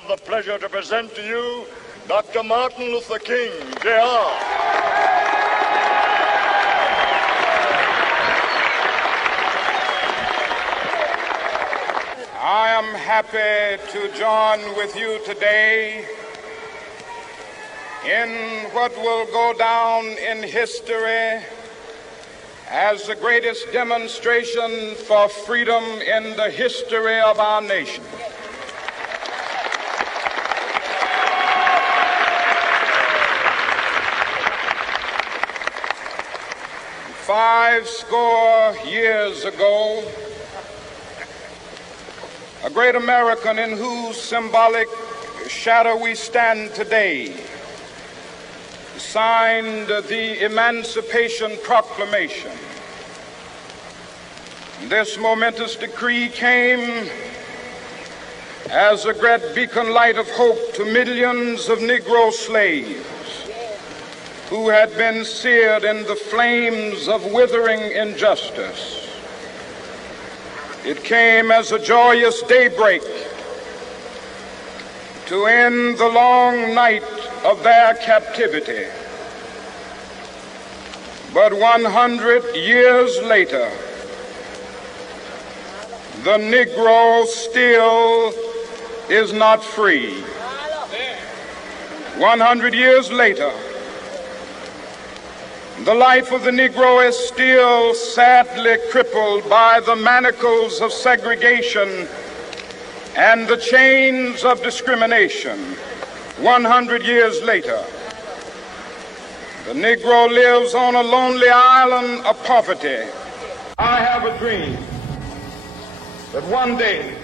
have the pleasure to present to you Dr. Martin Luther King, Jr. I am happy to join with you today in what will go down in history as the greatest demonstration for freedom in the history of our nation. Five score years ago, a great American in whose symbolic shadow we stand today signed the Emancipation Proclamation. This momentous decree came as a great beacon light of hope to millions of Negro slaves who had been seared in the flames of withering injustice. It came as a joyous daybreak to end the long night of their captivity. But 100 years later, the Negro still is not free. 100 years later, the life of the Negro is still sadly crippled by the manacles of segregation and the chains of discrimination. 100 years later, the Negro lives on a lonely island of poverty. I have a dream that one day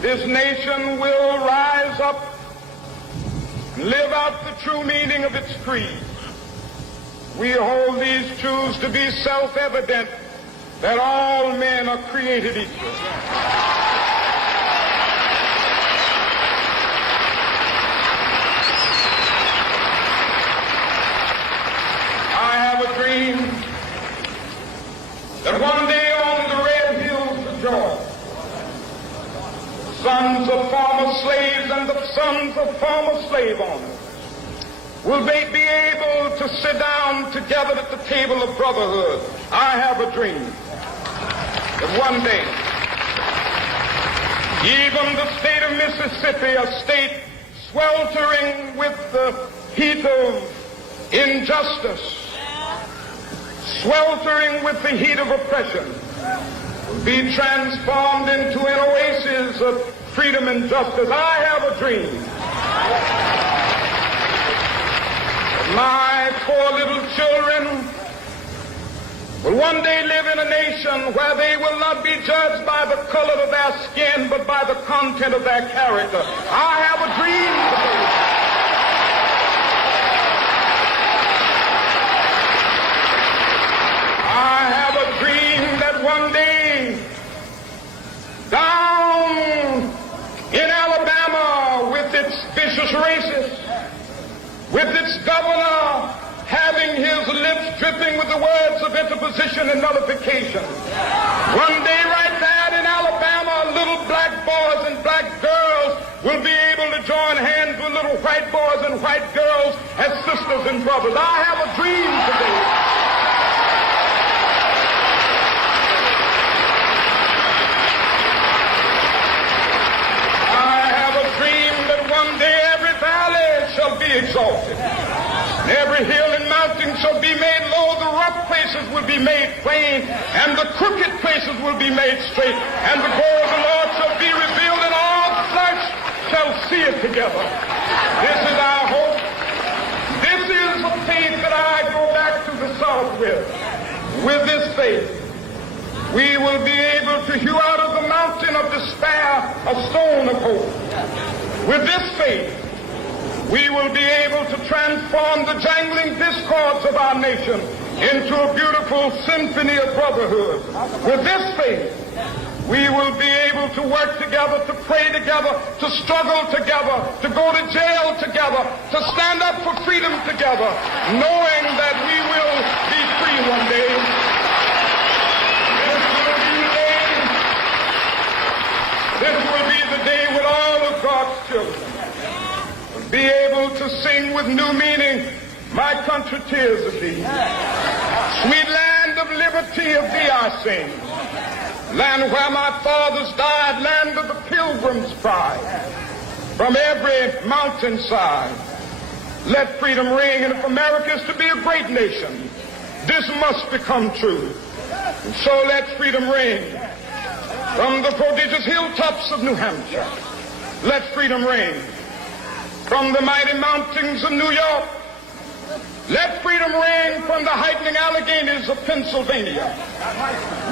this nation will rise up and live out the true meaning of its creed. We hold these truths to be self-evident, that all men are created equal. I have a dream that one day on the red hills of Georgia, sons of former slaves and the sons of former slave owners will they be able to sit down together at the table of brotherhood. I have a dream that one day, even the state of Mississippi, a state sweltering with the heat of injustice, sweltering with the heat of oppression, will be transformed into an oasis of freedom and justice. I have a dream. My poor little children will one day live in a nation where they will not be judged by the color of their skin, but by the content of their character. I have a dream today. I have a dream that one day, down in Alabama with its vicious racists, with its governor having his lips dripping with the words of interposition and nullification. One day right there in Alabama, little black boys and black girls will be able to join hands with little white boys and white girls as sisters and brothers. I have a dream today. I have a dream that one day every valley shall be exalted. Every hill and mountain shall be made low. The rough places will be made plain, and the crooked places will be made straight. And the glory of the Lord shall be revealed, and all flesh shall see it together. This is our hope. This is the faith that I go back to the South with. With this faith, we will be able to hew out of the mountain of despair a stone of hope. With this faith, we will be able to transform the jangling discords of our nation into a beautiful symphony of brotherhood. With this faith, we will be able to work together, to pray together, to struggle together, to go to jail together, to stand up for freedom together, knowing that we will be free one day. This will be the day when all of be able to sing with new meaning, my country, tears of thee. Sweet land of liberty, of thee I sing. Land where my fathers died, land of the pilgrim's pride. From every mountainside, let freedom ring. And if America is to be a great nation, this must become true. And so let freedom ring. From the prodigious hilltops of New Hampshire, let freedom ring. From the mighty mountains of New York, let freedom ring. From the heightening Alleghenies of Pennsylvania,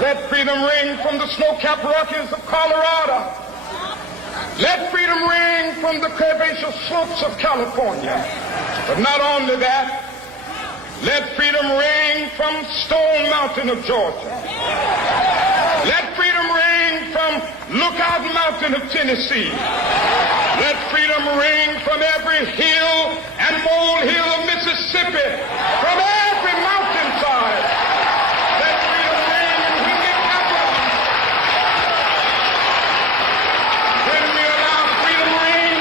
let freedom ring. From the snow-capped Rockies of Colorado, let freedom ring. From the curvaceous slopes of California. But not only that, let freedom ring from Stone Mountain of Georgia. Let freedom ring from Lookout Mountain of Tennessee. Let freedom ring from every hill and molehill of Mississippi, from every mountainside. Let freedom ring, and when it happens, when we allow freedom ring,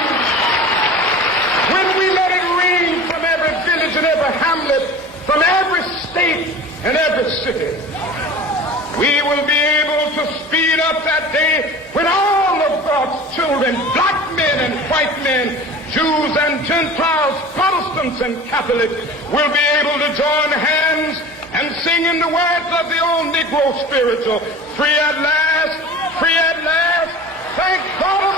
when we let it ring from every village and every hamlet, from every state and every city, we will be able to speed up that day when all of God's children, black men and white men, Jews and Gentiles, Protestants and Catholics, will be able to join hands and sing in the words of the old Negro spiritual, free at last, thank God